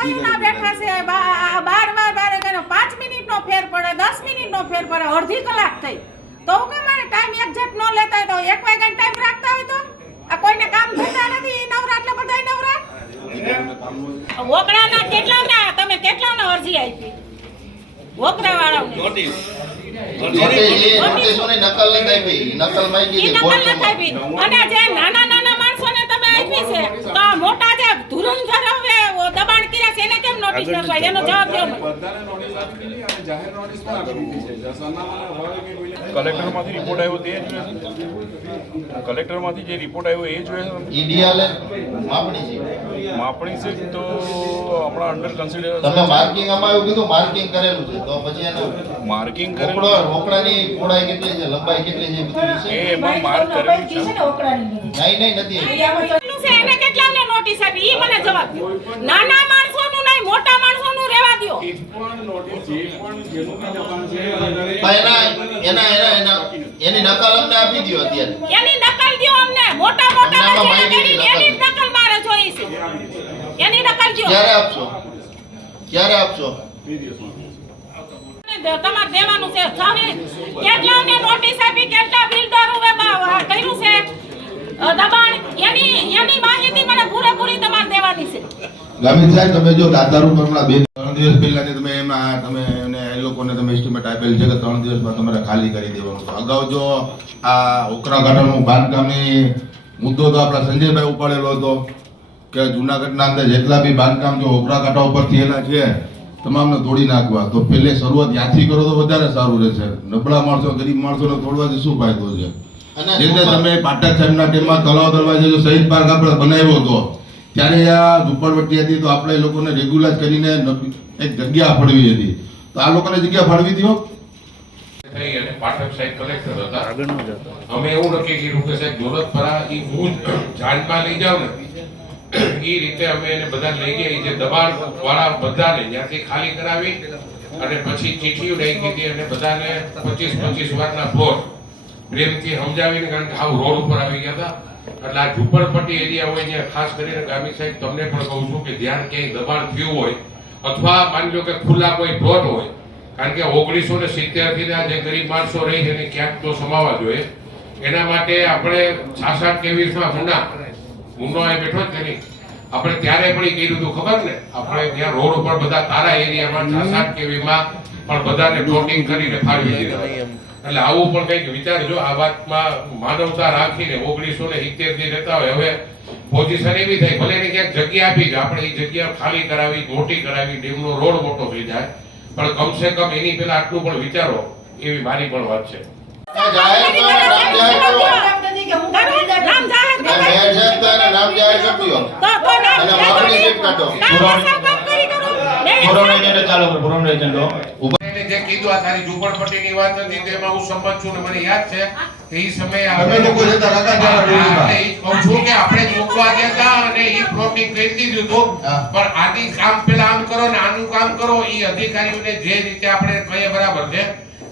કયુંના બેઠા છે બાર બાર બાર એનો પાંચ મિનિટનો ફેર પડે દસ મિનિટનો ફેર પડે અડધી કલાક થઈ. તો હું કેમ મારે ટાઈમ એક્ઝેક્ટ ન લેતા હોય તો એક વાગ્યાનો ટાઈમ રાખતા હોય તો? આ કોઈને કામ થતા નથી નવરા એટલે બધાય નવરા? વોકડાના કેટલાના? તમે કેટલાના અરજી આપી? વોકડા આપી. અને જે નાના નાના માણસો ને તમે આપી છે તો આ મોટા જે ધુરંધર હવે ન એનો જવાબ દો. કલેક્ટરમાંથી રિપોર્ટ આવ્યો તે જોઈએ કલેક્ટરમાંથી જે રિપોર્ટ આવ્યો એ જોઈએ છે? માપણી છે. માપણી છે તો હમણાં અંડર કન્સિડર તમે માર્કિંગ આમાં એવું કીધું માર્કિંગ કરેલું છે. તો પછી એનું માર્કિંગ કરેલું રોકડાની પહોળાઈ કેટલી છે લંબાઈ કેટલી છે એ એમાં માર્ક કરેલું છે. નહીં નહીં નથી. કેટલું છે એને કેટલાને નોટિસ આપી? એ મને જવાબ દો. નાના માણસોનું નહીં મોટા માણસોનું રહેવા દ્યો. એક પણ નોટિસ જે પણ જેનું બી દબાણ છે વધારે- પણ એના એના એના એના નકલ અમને આપી દો અત્યારે. એની નકલ દો અમને. મોટા મોટા એની નકલ. મારે જોઈ છે. એની નકલ દો ક્યારે આપશો? ક્યારે આપશો? તમારે દેવાનું છે. કેટલા કેટલાને નોટિસ આપી કેટલા બિલ કર્યું છે? દબાણ. એની એની માહિતી મને પૂરેપૂરી તમારે દેવાની છે. ગામિત સાહેબ તમે જો દાતારું પર હમણાં બે ત્રણ દિવસ પહેલા ને તમે એમાં તમે એને એ લોકોને તમે એસ્ટિમેટ આપેલ છે કે ત્રણ દિવસમાં તમારે ખાલી કરી દેવાનું છે. અગાઉ જો આ ઉકરાઘાટાનું બાંધકામની મુદ્દો તો આપણા સંજયભાઈ ઉપાડેલો હતો કે જુનાગઢના અંદર જેટલા બી બાંધકામ જો ઉકરાઘાટા ઉપર થયેલા છે તમામને તોડી નાખવા. તો પહેલે શરૂઆત ત્યાંથી કરો તો વધારે સારું રહેશે. નબળા માણસો ગરીબ માણસોને તોડવાથી શું ફાયદો છે? અને જે તમે પાટક સાહેબના ટાઈમમાં તલાવ દરવાજે જો શહીદ પાર્ક આપણે બનાવ્યો હતો ત્યારે આ ઝુંપડપટ્ટી હતી તો આપણે એ લોકોને રેગ્યુલર કરીને એક જગ્યા ફાળવી હતી. તો આ લોકોને જગ્યા ફાળવી દીધો થઈ અને પાઠક સાહેબ કલેક્ટર હતા. અમે એવું નક્કી કર્યું કે સાહેબ દોલતપરા ઈ હું જાનમાં લઈ જાઉં ને. એ રીતે અમે એને બધા લઈ ગયા. ઈ જે દબાણ વાળા બધાને ત્યાંથી ખાલી કરાવી અને પછી ચીઠીઓ નાખી હતી અને બધાને પચીસ પચીસ વારના ફ્લોર પ્રેમથી સમજાવીને કારણ કે આવું રોડ ઉપર આવી ગયા હતા. એટલે આ ઝુંપડપટ્ટી એરિયા હોય ત્યાં ખાસ કરીને ગામી સાહેબ, તમને પણ કહું છું કે ધ્યાન ક્યાંય દબાણ થયું હોય, અથવા માની લો કે ખુલ્લા કોઈ પ્લોટ હોય, કારણ કે ઓગણીસો ને સિત્તેરથી આ જે ગરીબ માણસો રહી છે એને ક્યાંક તો સમાવા જોઈએ, એના માટે આપણે છાસઠ કેવીસમાં મુન્ના મુન્નો એ બેઠો જ નહીં આપણે ત્યારે પણ એ કર્યું હતું, ખબર ને? આપણે ત્યાં રોડ ઉપર બધા તારા એરિયામાં છાસઠ કેવીમાં પણ બધાને પ્લોટિંગ કરીને ફાળવી દીધા. એટલે આવું પણ કંઈક વિચારજો આ વાતમાં માનવતા રાખીને ઓગણીસો ને સિત્તેરથી રહેતા હોય હવે પોઝિશન એવી થાય ભલે એને ક્યાંક જગ્યા આપી છે આપણે એ જગ્યા ખાલી કરાવી મોટી કરાવી ડેમનો રોડ મોટો થઈ જાય પણ કમસે કમ એની પહેલા આટલું પણ વિચારો એવી મારી પણ વાત છે. આ જાહેર કરો નામ જાહેર કરો નામ જાહેર આ મેયર સાહેબ તો એના નામ જાહેર કરી દો તો તો નામ અને જાહેર માપણી કરી શીટ કાઢો. નામ સાફ કામ કરી જે કીધું આ તારી ઝૂંપડપટ્ટીની વાત હતી તેમાં હું સંમત છું ને મને યાદ છે. કે એ સમયે તમે લોકો જતા કાકા જરા ડોલીમાં. આપણે ઈ જ કહું છું કે આપણે મૂકવા ગયા હતા અને ઈ પ્લોટિંગ કરી દીધું હતું. પણ આની કામ પેલા આમ કરો ને આનું કામ કરો ઈ અધિકારીઓને જે રીતે આપણે કહીએ બરાબર છે.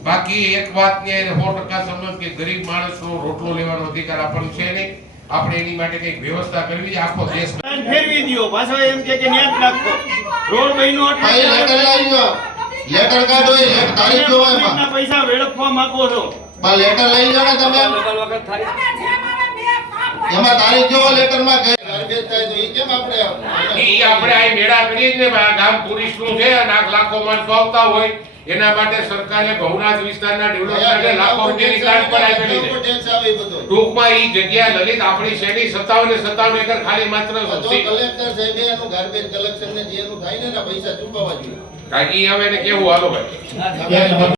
બાકી એક વાતની એને સો ટકા સમજ કે ગરીબ માણસનો રોટલો લેવાનો અધિકાર આપણને છે નહીં. આપણે એની માટે કંઈક વ્યવસ્થા કરવી છે આખો દેશ ફેરવી દ્યો. પાછો એમ કે કે જ નાખો રોડ મહિનો લેટર લઈ લેટર કાઢો એક તારીખ જોવો એમાં. ના પૈસા વેડફવા માંગો છો? પણ લેટર લઈ જાવ ને તમે. એમાં તારીખ જોવો લેટરમાં કઈ ગરબેજ થાય તો ઈ કેમ આપણે ઈ આપણે આ મેળા કરીએ ને આ ગામ ટુરિસ્ટનું છે અને આ લાખો માણસો આવતા હોય. એના માટે સરકારે ભવનાથ વિસ્તારના ડેવલપમેન્ટે લાખો રૂપિયાની ગ્રાન્ટ પણ આપેલી છે. ટૂંકમાં એ જગ્યા લલિત આપણી શેરી સત્તાવન ને સત્તાવન એકર ખાલી માત્ર કલેક્ટર સાહેબે એનું ગાર્બેજ કલેક્શન ને જે એનું થાય ને પૈસા ચૂકવવા જોઈએ. ઈ હવે એને કેવું? હાલો ભાઈ.